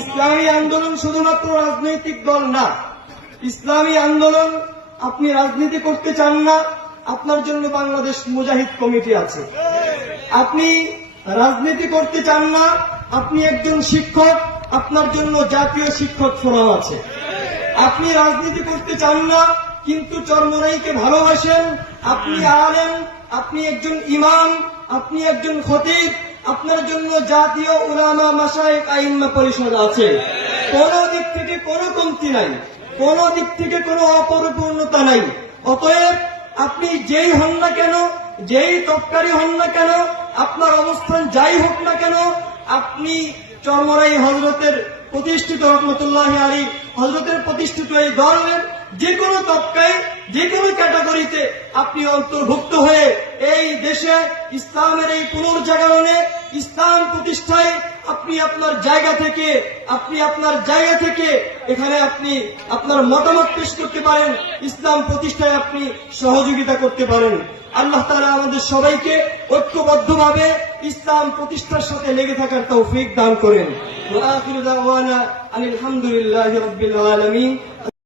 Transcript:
ইসলামী আন্দোলন শুধুমাত্র রাজনৈতিক দল না। ইসলামী আন্দোলন আপনি রাজনীতি করতে চান না, আপনার জন্য বাংলাদেশ মুজাহিদ কমিটি আছে। আপনি রাজনীতি করতে চান না, আপনি একজন শিক্ষক, আপনার জন্য জাতীয় শিক্ষক ফোরাম আছে। আপনি রাজনীতি করতে চান না কিন্তু চরমোনাইকে ভালোবাসেন, আপনি আলেম, আপনি একজন ইমাম, আপনি একজন খতিব, আপনার জন্য জাতীয় উলামা মাশায়েখ আইম্মা পরিষদ আছে। কোন দিক থেকে কোনো কমতি নাই, কোন দিক থেকে কোনো অপরিপূর্ণতা নাই। অতএব আপনি যেই হন না কেন, যেই তফকারি হন না কেন, আপনার অবস্থান যাই হোক না কেন, আপনি চরমোনাই হযরতের প্রতিষ্ঠিত রহমতুল্লাহি আলাইহি হযরতের প্রতিষ্ঠিত এই দলের যে কোনো তবকায়, যে কোনো ক্যাটাগরিতে আপনি অন্তর্ভুক্ত হয়ে এই দেশে ইসলামের এই পুনর্জাগরণে, ইসলাম প্রতিষ্ঠায় আপনি আপনার জায়গা থেকে এখানে আপনি আপনার মতামত পেশ করতে পারেন, ইসলাম প্রতিষ্ঠায় আপনি সহযোগিতা করতে পারেন। আল্লাহ তাআলা আমাদের সবাইকে ঐক্যবদ্ধভাবে ইসলাম প্রতিষ্ঠার সাথে লেগে থাকার তৌফিক দান করেন। ওয়া আখিরু দাওয়ানা আলহামদুলিল্লাহি রাব্বিল আলামিন।